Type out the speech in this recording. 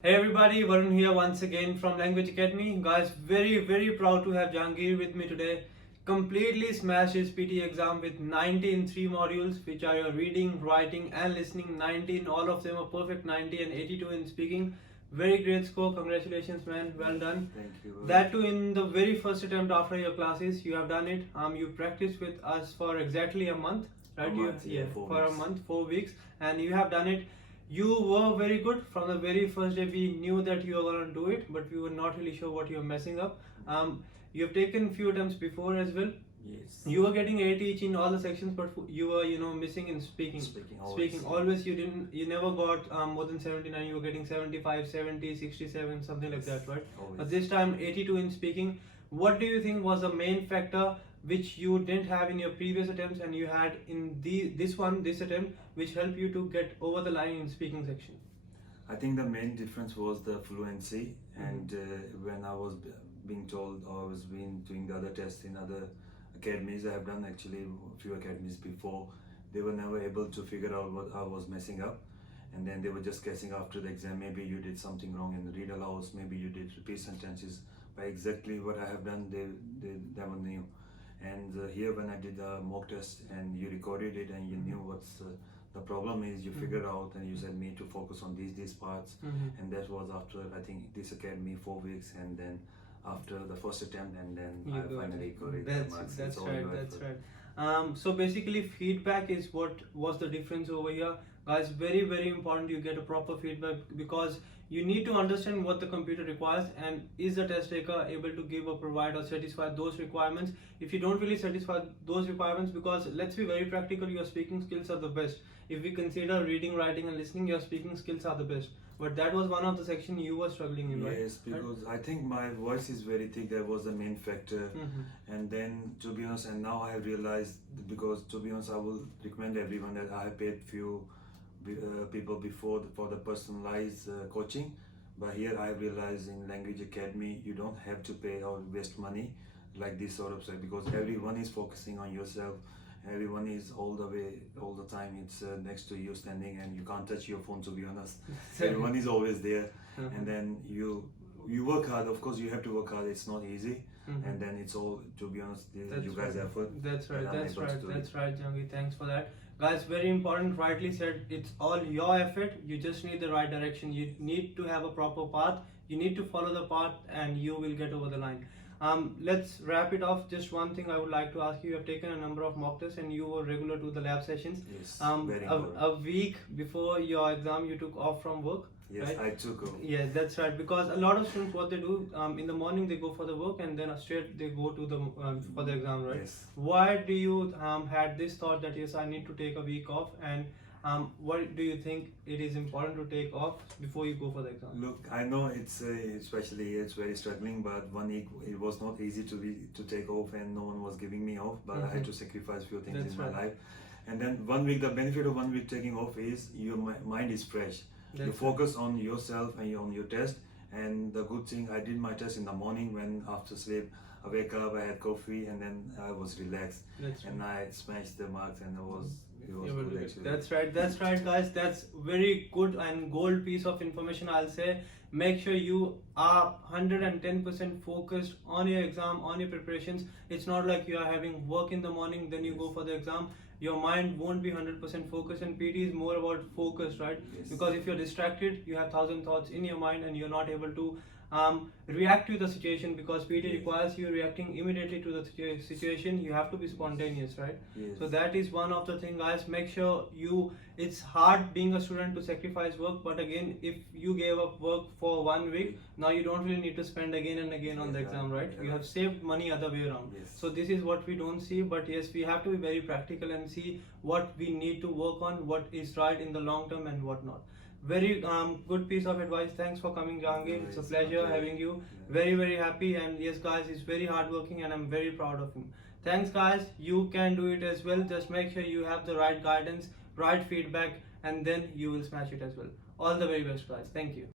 Hey everybody, Varun here once again from Language Academy. Guys, very proud to have Jahangir with me today. Completely smashed his PTE exam with 90 in 3 modules, which are your reading, writing and listening. 19, all of them are perfect 90 and 82 in speaking. Very great score, congratulations man, well done. Thank you. That too in the very first attempt after your classes, you have done it. You practiced with us for exactly a month, right? For a month, 4 weeks, and you have done it. You were very good from the very first day. We knew that you were going to do it, but we were not really sure what you were messing up. You have taken few attempts before as well. Yes. You were getting 80 each in all the sections, but you were missing in speaking. Always you never got more than 79. You were getting 75, 70, 67, something like that, right? Always. But this time 82 in speaking. What do you think was the main factor which you didn't have in your previous attempts and you had in this attempt, which helped you to get over the line in speaking section? I think the main difference was the fluency, and when I was being told, or I was doing the other tests in other academies, I have done actually a few academies before, they were never able to figure out what I was messing up, and then they were just guessing after the exam, maybe you did something wrong in the read alouds, maybe you did repeat sentences, but exactly what I have done, they never knew. And here when I did the mock test and you recorded it and you knew what's the problem is, you figured out and you said me to focus on these parts, and that was after I think this academy 4 weeks, and then after the first attempt, and then I finally got it. That's right. So basically feedback is what was the difference over here, guys. Very important you get a proper feedback, because you need to understand what the computer requires and is the test taker able to give or provide or satisfy those requirements. If you don't really satisfy those requirements, because let's be very practical, your speaking skills are the best. If we consider reading, writing and listening, your speaking skills are the best. But that was one of the sections you were struggling in, right? Yes, because I think my voice is very thick. That was the main factor. And then, to be honest, and now I have realized, because to be honest, I will recommend everyone that I have paid few people before for the personalized coaching, but here I have realized in Language Academy you don't have to pay or waste money like this sort of stuff, because everyone is focusing on yourself. Everyone is all the time, it's next to you standing, and you can't touch your phone, to be honest. Everyone is always there. And then you work hard. Of course you have to work hard, it's not easy. And then it's all, to be honest, you guys' effort. That's right, Jahangir, thanks for that. Guys, very important, rightly said, it's all your effort. You just need the right direction. You need to have a proper path. You need to follow the path and you will get over the line. Let's wrap it off. Just one thing I would like to ask you. You have taken a number of mock tests and you were regular to the lab sessions. Yes, a week before your exam you took off from work. Yes, right? I took off. Yes, that's right. Because a lot of students, what they do, in the morning they go for the work and then straight they go to the for the exam, right? Yes. Why do you had this thought that yes, I need to take a week off, and what do you think it is important to take off before you go for the exam? Look, I know it's very struggling, but 1 week it was not easy to take off, and no one was giving me off, but I had to sacrifice few things in my life. And then 1 week, the benefit of 1 week taking off is your mind is fresh. You focus on yourself and on your test. And the good thing, I did my test in the morning, when after sleep I wake up, I had coffee, and then I was relaxed. And I smashed the marks, and it was good actually. That's right guys. That's very good and gold piece of information, I'll say. Make sure you are 110% focused on your exam, on your preparations. It's not like you are having work in the morning, then you go for the exam. Your mind won't be 100% focused, and PT is more about focus, right? Because if you're distracted, you have 1,000 thoughts in your mind and you're not able to react to the situation, because PT requires you reacting immediately to the situation. You have to be spontaneous, right? So that is one of the things, guys. Make sure it's hard being a student to sacrifice work, but again, if you gave up work for 1 week, now you don't really need to spend again and again on the exam, right? You have saved money other way around. So this is what we don't see, but yes, we have to be very practical and see what we need to work on, what is right in the long term and what not. Very good piece of advice. Thanks for coming, Jahangir. It's a pleasure having you. Very happy, and yes guys, he's very hardworking and I'm very proud of him. Thanks guys, you can do it as well. Just make sure you have the right guidance, right feedback, and then you will smash it as well. All the very best guys. Thank you.